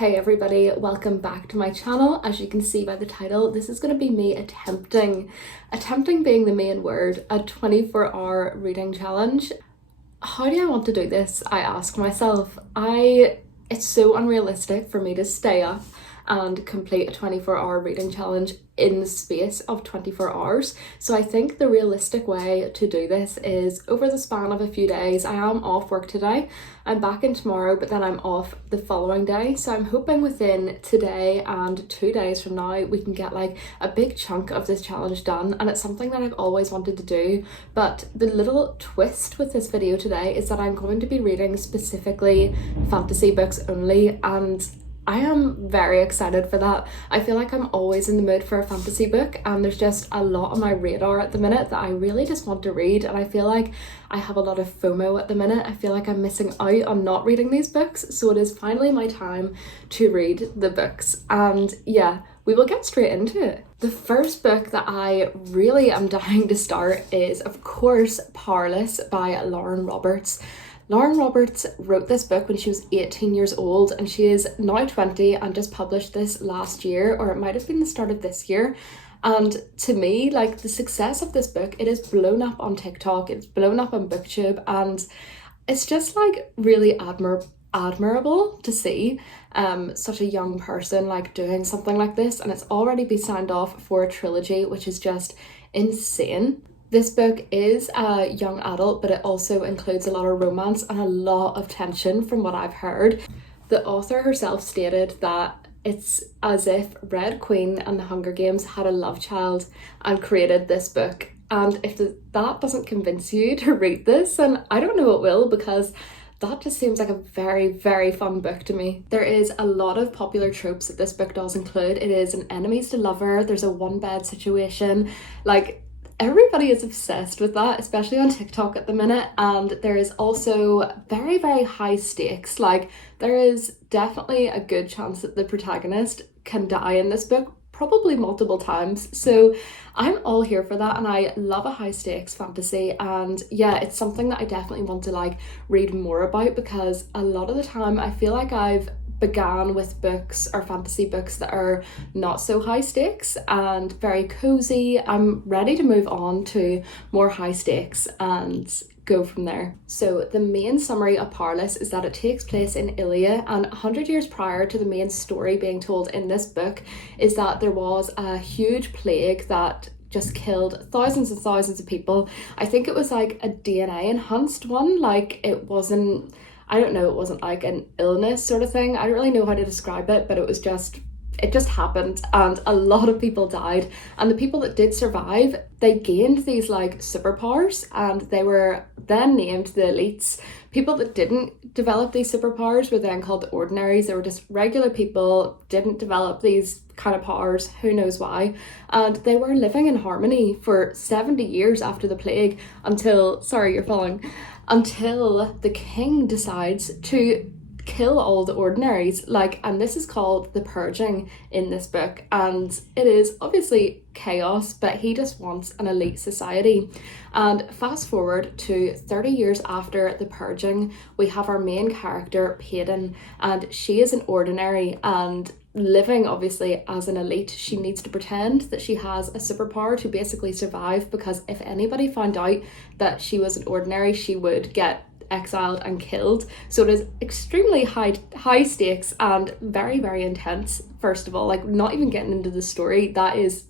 Hey everybody, welcome back to my channel. As you can see by the title, this is going to be me attempting being the main word, a 24-hour reading challenge. How do I want to do this? I ask myself. It's so unrealistic for me to stay up and complete a 24-hour reading challenge in the space of 24 hours. So I think the realistic way to do this is over the span of a few days. I am off work today. I'm back in tomorrow, but then I'm off the following day. So I'm hoping within today and 2 days from now, we can get like a big chunk of this challenge done. And it's something that I've always wanted to do. But the little twist with this video today is that I'm going to be reading specifically fantasy books only, and I am very excited for that. I feel like I'm always in the mood for a fantasy book, and there's just a lot on my radar at the minute that I really just want to read, and I feel like I have a lot of FOMO at the minute. I feel like I'm missing out on not reading these books, so it is finally my time to read the books. And yeah, we will get straight into it. The first book that I really am dying to start is, of course, Powerless by Lauren Roberts. Lauren Roberts wrote this book when she was 18 years old, and she is now 20 and just published this last year, or it might have been the start of this year. And to me, like, the success of this book, it is blown up on TikTok, it's blown up on BookTube, and it's just like really admirable to see such a young person like doing something like this, and it's already been signed off for a trilogy, which is just insane. This book is a young adult, but it also includes a lot of romance and a lot of tension from what I've heard. The author herself stated that it's as if Red Queen and the Hunger Games had a love child and created this book. And if that doesn't convince you to read this, then I don't know what will, because that just seems like a very, very fun book to me. There is a lot of popular tropes that this book does include. It is an enemies to lover, there's a one-bed situation, like everybody is obsessed with that, especially on TikTok at the minute. And there is also very, very high stakes. Like, there is definitely a good chance that the protagonist can die in this book, probably multiple times. So I'm all here for that, and I love a high stakes fantasy. And yeah, it's something that I definitely want to like read more about, because a lot of the time I feel like I've began with books or fantasy books that are not so high stakes and very cozy. I'm ready to move on to more high stakes and go from there. So the main summary of Powerless is that it takes place in Ilia, and 100 years prior to the main story being told in this book is that there was a huge plague that just killed thousands and thousands of people. I think it was like a DNA enhanced one, like it wasn't like an illness sort of thing. I don't really know how to describe it, but it just happened, and a lot of people died. And the people that did survive, they gained these like superpowers, and they were then named the elites. People that didn't develop these superpowers were then called the ordinaries. They were just regular people, didn't develop these kind of powers, who knows why. And they were living in harmony for 70 years after the plague until the king decides to kill all the ordinaries, and this is called the purging in this book, and it is obviously chaos, but he just wants an elite society. And fast forward to 30 years after the purging, we have our main character Peyton, and she is an ordinary, and living obviously as an elite, she needs to pretend that she has a superpower to basically survive, because if anybody found out that she was an ordinary, she would get exiled and killed. So it is extremely high stakes and very, very intense. First of all, like, not even getting into the story, that is,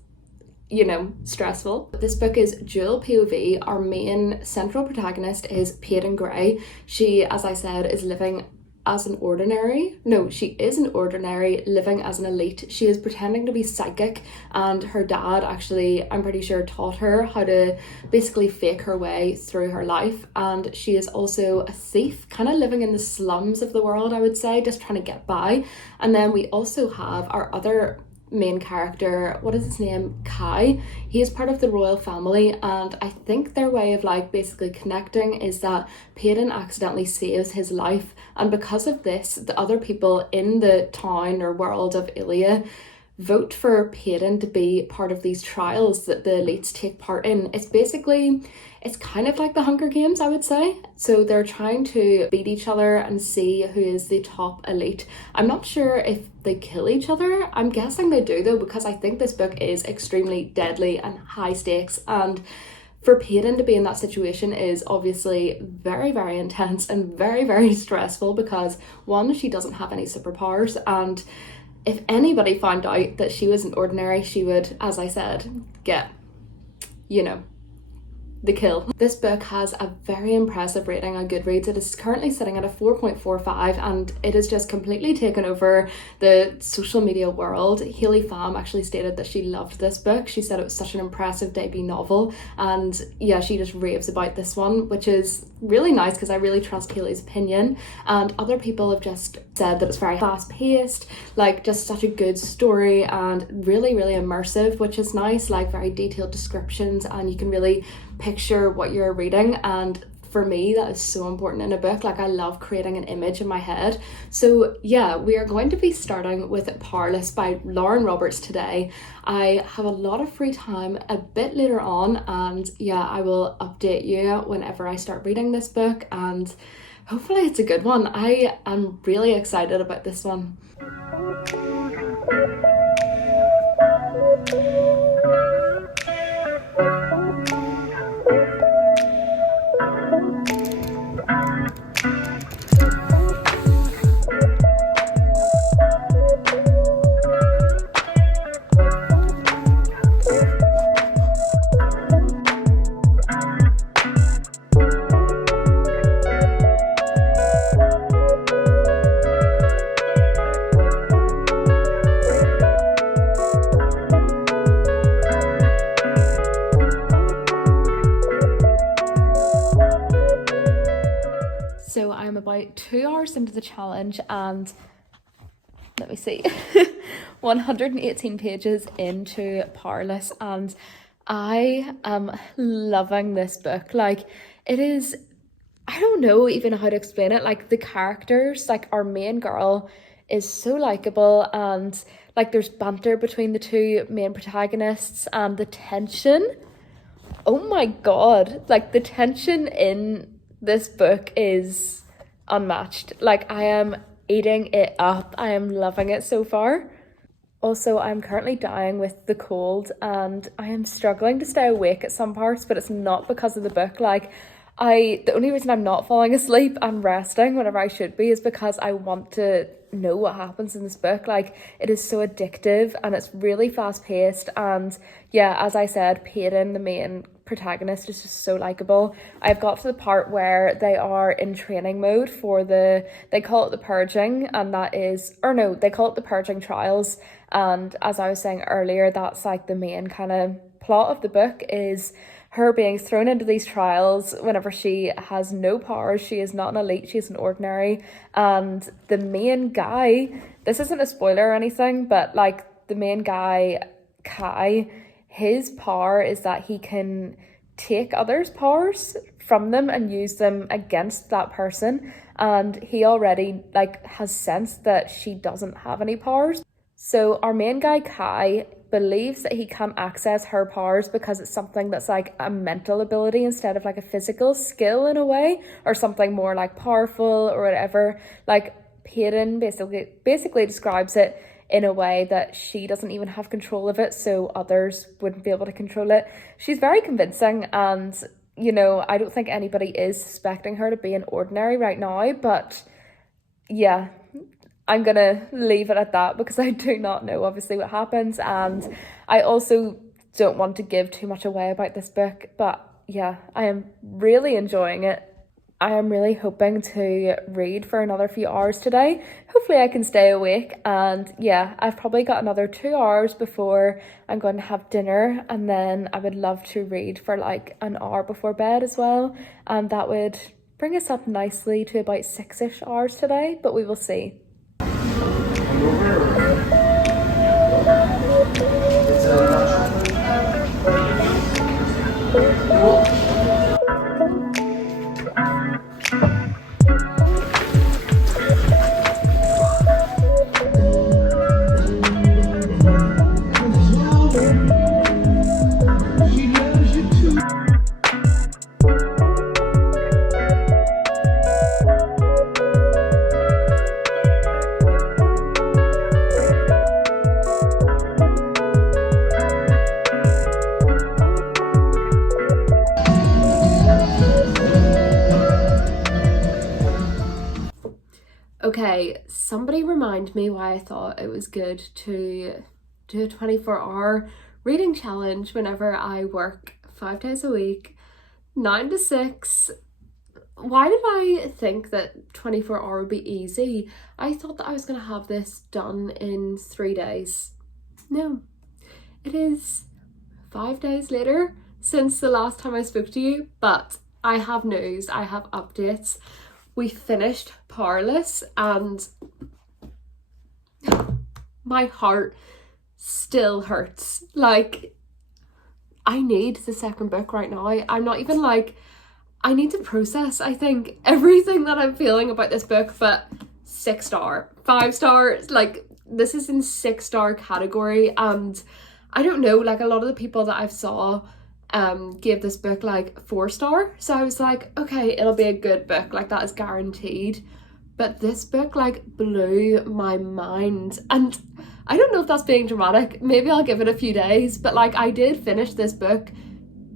stressful. This book is dual POV. Our main central protagonist is Peyton Gray. She, as I said, is living as an ordinary. No, she is an ordinary living as an elite. She is pretending to be psychic, and her dad actually, I'm pretty sure, taught her how to basically fake her way through her life. And she is also a thief, kind of living in the slums of the world, I would say, just trying to get by. And then we also have our other main character, what is his name? Kai. He is part of the royal family, and I think their way of like basically connecting is that Peyton accidentally saves his life, and because of this, the other people in the town or world of Ilia vote for Peyton to be part of these trials that the elites take part in. it's kind of like the Hunger Games, I would say. So they're trying to beat each other and see who is the top elite. I'm not sure if they kill each other. I'm guessing they do though, because I think this book is extremely deadly and high stakes, and for Peyton to be in that situation is obviously very, very intense and very, very stressful, because one, she doesn't have any superpowers, and if anybody found out that she was an ordinary, she would, as I said, get, you know, the kill. This book has a very impressive rating on Goodreads. It is currently sitting at a 4.45, and it has just completely taken over the social media world. Hayley Pham actually stated that she loved this book. She said it was such an impressive debut novel, and yeah, she just raves about this one, which is really nice because I really trust Hayley's opinion. And other people have just said that it's very fast-paced, like just such a good story, and really, really immersive, which is nice, like very detailed descriptions, and you can really picture what you're reading. And for me, that is so important in a book. Like, I love creating an image in my head. So yeah, we are going to be starting with Powerless by Lauren Roberts today. I have a lot of free time a bit later on, and yeah, I will update you whenever I start reading this book, and hopefully it's a good one. I am really excited about this one. So I'm about 2 hours into the challenge, and let me see, 118 pages into Powerless, and I am loving this book. Like, it is, I don't know even how to explain it. Like, the characters, like our main girl is so likable, and like there's banter between the two main protagonists, and the tension, oh my god, like the tension in this book is unmatched. Like, I am eating it up. I am loving it so far. Also, I'm currently dying with the cold, and I am struggling to stay awake at some parts, but it's not because of the book. Like, the only reason I'm not falling asleep and resting whenever I should be is because I want to know what happens in this book. Like, it is so addictive, and it's really fast paced, and yeah, as I said, Peyton, the main protagonist, is just so likable. I've got to the part where they are in training mode for they call it the purging, and that is, or no, they call it the purging trials, and as I was saying earlier, that's like the main kind of plot of the book, is her being thrown into these trials whenever she has no powers. She is not an elite, she is an ordinary, and the main guy, this isn't a spoiler or anything, but like the main guy, Kai, his power is that he can take others' powers from them and use them against that person, and he already like has sensed that she doesn't have any powers. So our main guy, Kai, believes that he can't access her powers because it's something that's like a mental ability instead of like a physical skill in a way, or something more like powerful or whatever. Like, Peyton basically describes it in a way that she doesn't even have control of it, so others wouldn't be able to control it. She's very convincing, and you know, I don't think anybody is suspecting her to be an ordinary right now, but yeah, I'm gonna leave it at that because I do not know obviously what happens, and I also don't want to give too much away about this book. But yeah, I am really enjoying it. I am really hoping to read for another few hours today. Hopefully I can stay awake, and yeah, I've probably got another 2 hours before I'm going to have dinner, and then I would love to read for like an hour before bed as well, and that would bring us up nicely to about 6-ish hours today, but we will see. Anyway, somebody remind me why I thought it was good to do a 24-hour reading challenge whenever I work 5 days a week, 9 to 6. Why did I think that 24-hour would be easy? I thought that I was going to have this done in 3 days. No, it is 5 days later since the last time I spoke to you, but I have news, I have updates. We finished Powerless and my heart still hurts. Like, I need the second book right now. I'm not even like, I need to process, I think, everything that I'm feeling about this book, but 6 star, 5 stars, like this is in 6 star category. And I don't know, like a lot of the people that I've saw gave this book like 4 star, so I was like, okay, it'll be a good book, like that is guaranteed. But this book like blew my mind, and I don't know if that's being dramatic, maybe I'll give it a few days, but like I did finish this book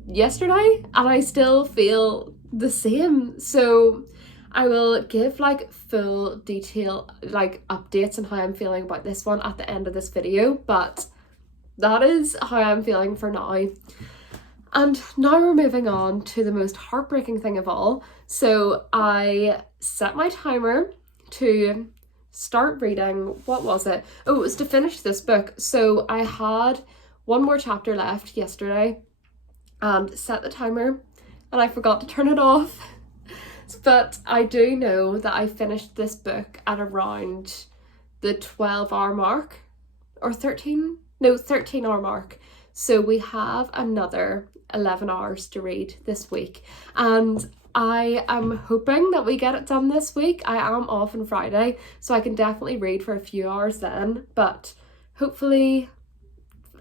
yesterday and I still feel the same. So I will give like full detail like updates on how I'm feeling about this one at the end of this video, but that is how I'm feeling for now. And now we're moving on to the most heartbreaking thing of all. So I set my timer to start reading, what was it? Oh, it was to finish this book. So I had one more chapter left yesterday and set the timer and I forgot to turn it off. But I do know that I finished this book at around the 12-hour mark, or 13-hour mark. So we have another 11 hours to read this week, and I am hoping that we get it done this week. I am off on Friday, so I can definitely read for a few hours then, but hopefully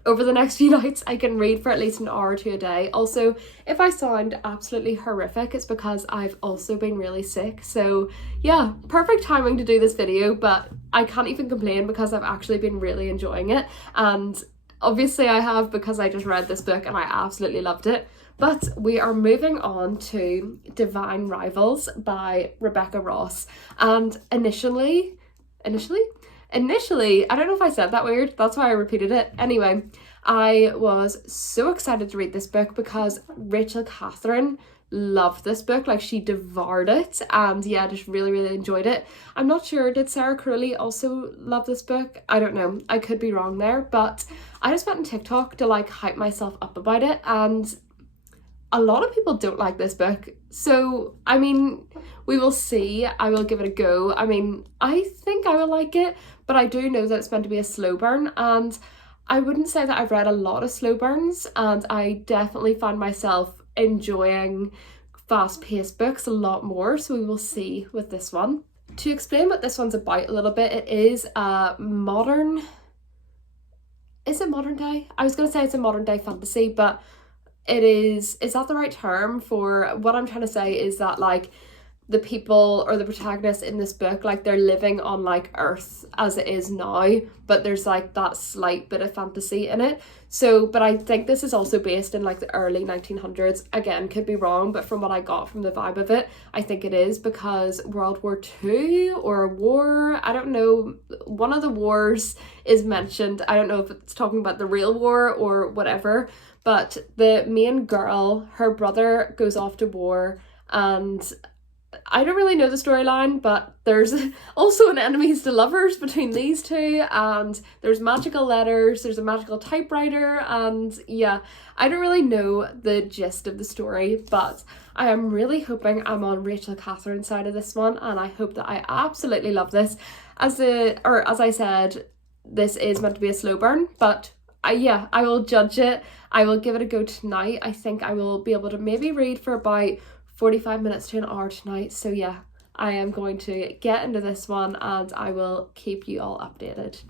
over the next few nights I can read for at least an hour or two a day. Also, if I sound absolutely horrific, it's because I've also been really sick. So yeah, perfect timing to do this video, but I can't even complain because I've actually been really enjoying it. And obviously I have, because I just read this book and I absolutely loved it. But we are moving on to Divine Rivals by Rebecca Ross. And initially, I don't know if I said that weird, that's why I repeated it. Anyway, I was so excited to read this book because Rachel Catherine loved this book, like she devoured it, and yeah, just really enjoyed it. I'm not sure, did Sarah Crowley also love this book? I don't know, I could be wrong there, but I just went on TikTok to like hype myself up about it, and a lot of people don't like this book. So I mean, we will see. I will give it a go. I mean, I think I will like it, but I do know that it's meant to be a slow burn, and I wouldn't say that I've read a lot of slow burns, and I definitely find myself enjoying fast-paced books a lot more, so we will see with this one. To explain what this one's about a little bit, it is a modern... Is it modern day? I was going to say it's a modern day fantasy, but it is that the right term? For what I'm trying to say is that like the people or the protagonists in this book, like they're living on like Earth as it is now, but there's like that slight bit of fantasy in it. So, but I think this is also based in like the early 1900s. Again, could be wrong, but from what I got from the vibe of it, I think it is, because World War II or war, I don't know, one of the wars is mentioned. I don't know if it's talking about the real war or whatever, but the main girl, her brother goes off to war, and I don't really know the storyline, but there's also an enemies to lovers between these two, and there's magical letters, there's a magical typewriter, and yeah, I don't really know the gist of the story, but I am really hoping I'm on Rachel Catherine's side of this one, and I hope that I absolutely love this. As I said, this is meant to be a slow burn, but yeah, I will judge it. I will give it a go tonight. I think I will be able to maybe read for about 45 minutes to an hour tonight. So yeah, I am going to get into this one and I will keep you all updated.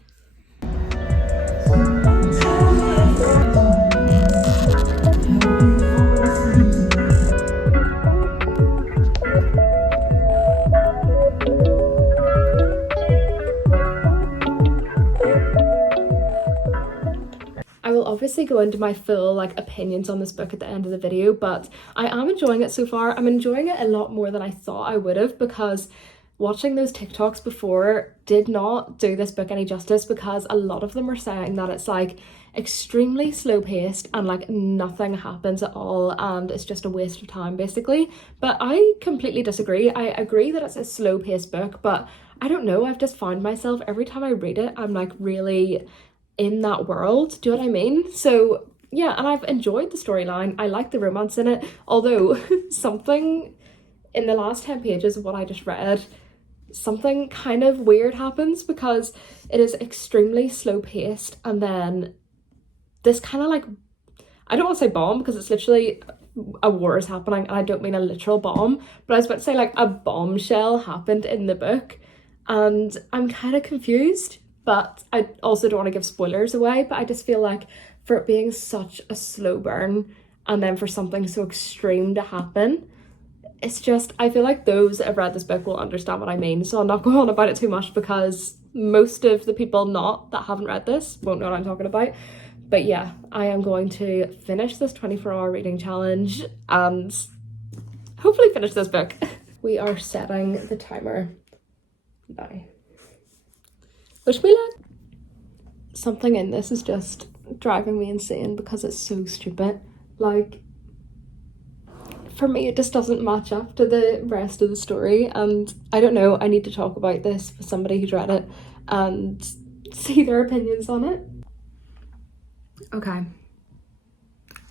I will obviously go into my full like opinions on this book at the end of the video, but I am enjoying it so far. I'm enjoying it a lot more than I thought I would have, because watching those TikToks before did not do this book any justice, because a lot of them were saying that it's like extremely slow paced and like nothing happens at all and it's just a waste of time basically. But I completely disagree. I agree that it's a slow paced book, but I don't know, I've just found myself every time I read it, I'm like really in that world. Do you know what I mean? So yeah, and I've enjoyed the storyline. I like the romance in it, although something in the last 10 pages of what I just read, something kind of weird happens, because it is extremely slow paced and then this kind of like, I don't want to say bomb because it's literally a war is happening and I don't mean a literal bomb, but I was about to say like a bombshell happened in the book and I'm kind of confused. But I also don't want to give spoilers away, but I just feel like for it being such a slow burn and then for something so extreme to happen, it's just, I feel like those that have read this book will understand what I mean. So I'll not go on about it too much because most of the people that haven't read this won't know what I'm talking about. But yeah, I am going to finish this 24-hour reading challenge and hopefully finish this book. We are setting the timer now. Wish me luck. Something in this is just driving me insane because it's so stupid. Like, for me, it just doesn't match up to the rest of the story, and I don't know, I need to talk about this with somebody who's read it and see their opinions on it. Okay,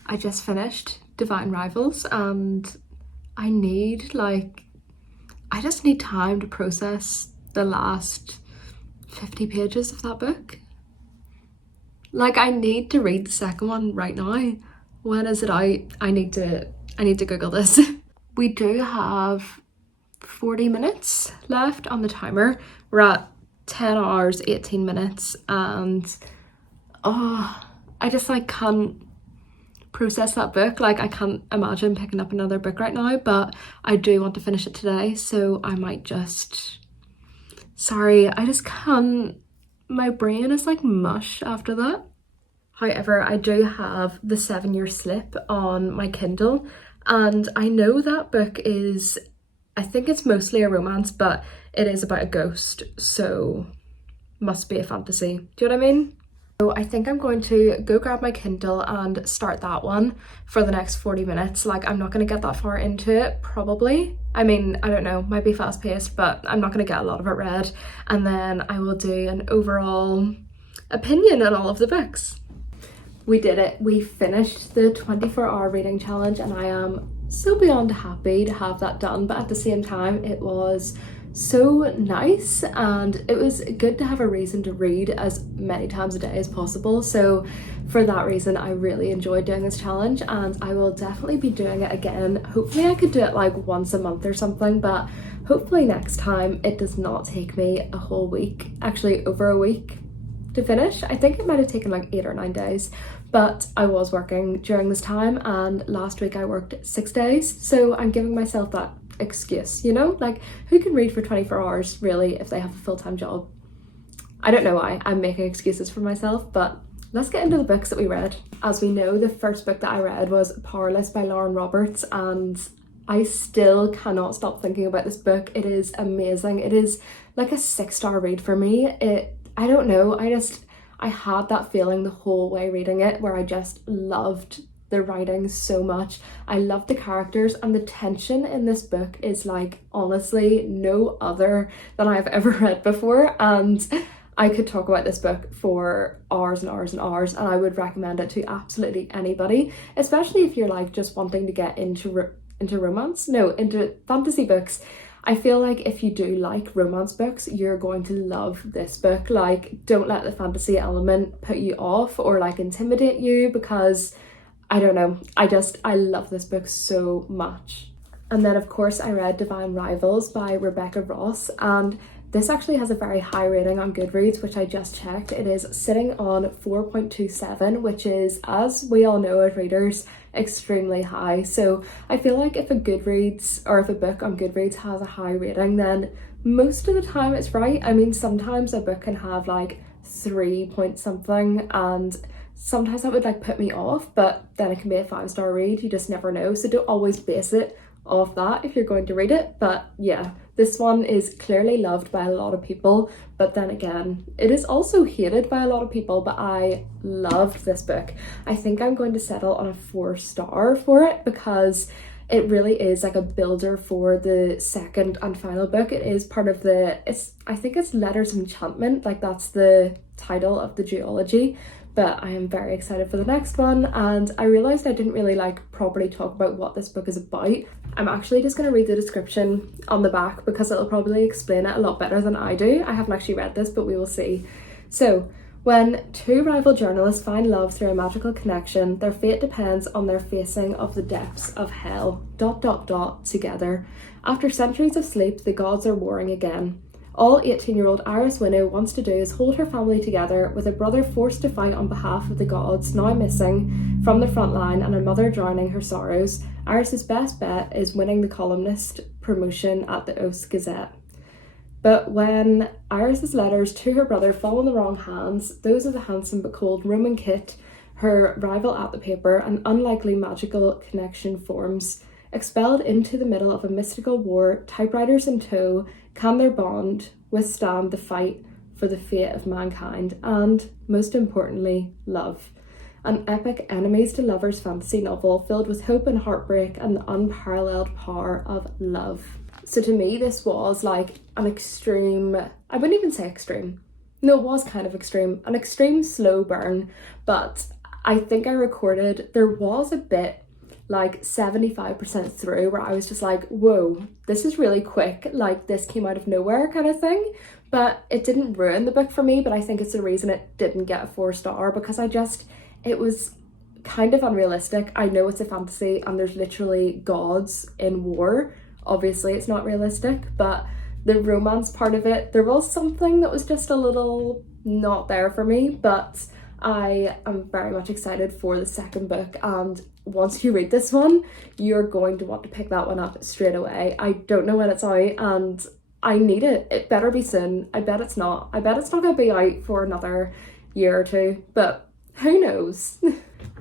I just finished Divine Rivals and I just need time to process the last 50 pages of that book. Like, I need to read the second one right now. When is it out? I need to Google this. We do have 40 minutes left on the timer. We're at 10 hours 18 minutes and I just like can't process that book. Like, I can't imagine picking up another book right now, but I do want to finish it today, so I might just, sorry, I just can't, my brain is like mush after that. However, I do have the 7-Year Slip on my Kindle and I know that book is, I think it's mostly a romance, but it is about a ghost, so must be a fantasy. Do you know what I mean? So I think I'm going to go grab my Kindle and start that one for the next 40 minutes. Like, I'm not going to get that far into it, probably. I mean, I don't know, might be fast paced, but I'm not going to get a lot of it read. And then I will do an overall opinion on all of the books. We did it. We finished the 24-hour reading challenge and I am so beyond happy to have that done. But at the same time, it was so nice and it was good to have a reason to read as many times a day as possible. So for that reason, I really enjoyed doing this challenge and I will definitely be doing it again. Hopefully I could do it like once a month or something, but hopefully next time it does not take me a whole week, actually over a week to finish. I think it might have taken like 8 or 9 days, but I was working during this time and last week I worked 6 days. So I'm giving myself that excuse, you know, like who can read for 24 hours really if they have a full-time job? I don't know why I'm making excuses for myself, but let's get into the books that we read. As we know, the first book that I read was Powerless by Lauren Roberts and I still cannot stop thinking about this book. It is amazing. It is like a 6-star read for me. I don't know, I had that feeling the whole way reading it where I just loved the writing so much. I love the characters and the tension in this book is like honestly no other than I've ever read before, and I could talk about this book for hours and hours and hours and I would recommend it to absolutely anybody, especially if you're like just wanting to get into fantasy books. I feel like if you do like romance books, you're going to love this book. Like, don't let the fantasy element put you off or like intimidate you, because I don't know, I love this book so much. And then of course I read Divine Rivals by Rebecca Ross, and this actually has a very high rating on Goodreads, which I just checked. It is sitting on 4.27, which is, as we all know as readers, extremely high. So I feel like if a book on Goodreads has a high rating, then most of the time it's right. I mean, sometimes a book can have like 3 point something and sometimes that would like put me off, but then it can be a 5-star read. You just never know. So don't always base it of that if you're going to read it. But yeah, this one is clearly loved by a lot of people, but then again, it is also hated by a lot of people, but I loved this book. I think I'm going to settle on a 4-star for it because it really is like a builder for the second and final book. It is part of I think it's Letters of Enchantment, like that's the title of the duology. But I am very excited for the next one, and I realised I didn't really like properly talk about what this book is about. I'm actually just going to read the description on the back because it'll probably explain it a lot better than I do. I haven't actually read this, but we will see. So, when two rival journalists find love through a magical connection, their fate depends on their facing of the depths of hell. ... together. After centuries of sleep, the gods are warring again. All 18-year-old Iris Winnow wants to do is hold her family together, with a brother forced to fight on behalf of the gods, now missing from the front line, and a mother drowning her sorrows. Iris's best bet is winning the columnist promotion at the Oaths Gazette. But when Iris's letters to her brother fall in the wrong hands, those of the handsome but cold Roman Kit, her rival at the paper, an unlikely magical connection forms. Expelled into the middle of a mystical war, typewriters in tow, can their bond withstand the fight for the fate of mankind and, most importantly, love? An epic enemies to lovers fantasy novel filled with hope and heartbreak and the unparalleled power of love. So to me, this was like an extreme, I wouldn't even say extreme. No, it was kind of extreme. An extreme slow burn, but I think there was a bit like 75% through where I was just like, whoa, this is really quick, like this came out of nowhere kind of thing. But it didn't ruin the book for me, but I think it's the reason it didn't get a 4-star, because it was kind of unrealistic. I know it's a fantasy and there's literally gods in war. Obviously it's not realistic, but the romance part of it, there was something that was just a little not there for me. But I am very much excited for the second book, and once you read this one, you're going to want to pick that one up straight away. I don't know when it's out and I need it. It better be soon. I bet it's not. I bet it's not going to be out for another year or two, but who knows?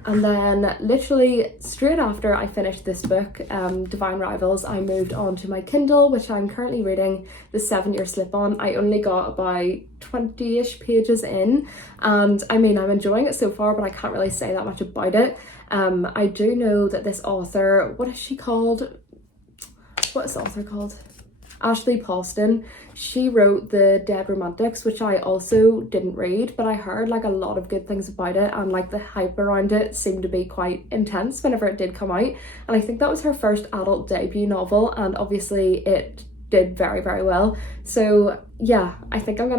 And then literally straight after I finished this book, Divine Rivals, I moved on to my Kindle, which I'm currently reading the 7-Year Slip-On. I only got about 20-ish pages in, and I mean, I'm enjoying it so far, but I can't really say that much about it. I do know that this author, what is she called? What is the author called? Ashley Paulston. She wrote The Dead Romantics, which I also didn't read, but I heard like a lot of good things about it, and like the hype around it seemed to be quite intense whenever it did come out. And I think that was her first adult debut novel, and obviously it did very, very well. So yeah, I think I'm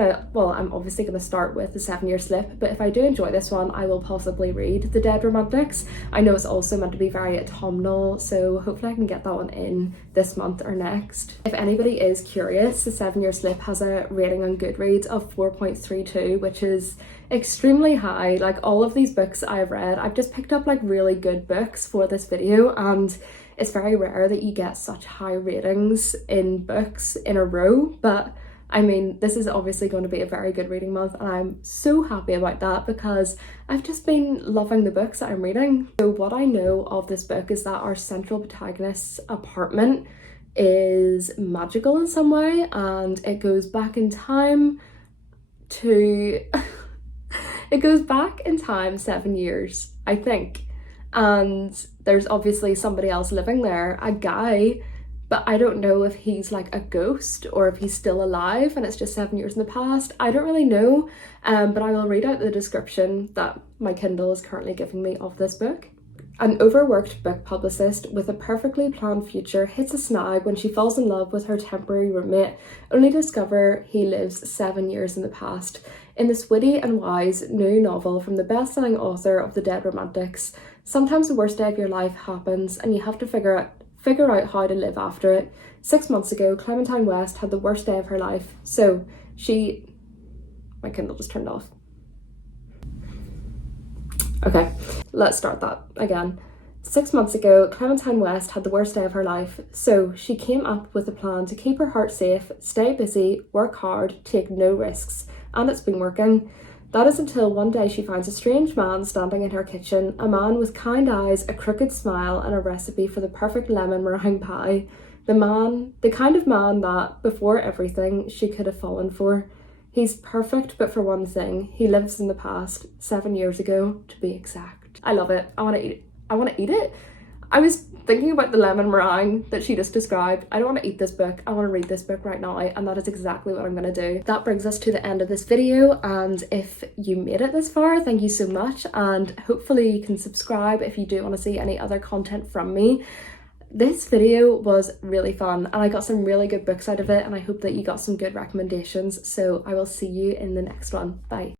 obviously gonna start with The 7-Year Slip, but if I do enjoy this one, I will possibly read The Dead Romantics. I know it's also meant to be very autumnal, so hopefully I can get that one in this month or next. If anybody is curious, The 7-Year Slip has a rating on Goodreads of 4.32, which is extremely high. Like all of these books I've read, I've just picked up like really good books for this video, and it's very rare that you get such high ratings in books in a row. But I mean, this is obviously going to be a very good reading month, and I'm so happy about that because I've just been loving the books that I'm reading. So what I know of this book is that our central protagonist's apartment is magical in some way, and it goes back in time to it goes back in time 7 years, I think. And there's obviously somebody else living there, a guy, but I don't know if he's like a ghost or if he's still alive and it's just 7 years in the past. I don't really know, but I will read out the description that my Kindle is currently giving me of this book. An overworked book publicist with a perfectly planned future hits a snag when she falls in love with her temporary roommate, only to discover he lives 7 years in the past. In this witty and wise new novel from the best-selling author of The Dead Romantics, sometimes the worst day of your life happens and you have to figure out how to live after it. 6 months ago, Clementine West had the worst day of her life. So my Kindle just turned off. Okay, let's start that again. 6 months ago, Clementine West had the worst day of her life, so she came up with a plan to keep her heart safe, stay busy, work hard, take no risks, and it's been working. That is until one day she finds a strange man standing in her kitchen, a man with kind eyes, a crooked smile, and a recipe for the perfect lemon meringue pie. The kind of man that, before everything, she could have fallen for. He's perfect, but for one thing, he lives in the past, 7 years ago, to be exact. I love it. I want to eat it. I want to eat it. I was thinking about the lemon meringue that she just described. I don't want to eat this book. I want to read this book right now, and that is exactly what I'm going to do. That brings us to the end of this video, and if you made it this far, thank you so much, and hopefully you can subscribe if you do want to see any other content from me. This video was really fun and I got some really good books out of it, and I hope that you got some good recommendations. So I will see you in the next one. Bye.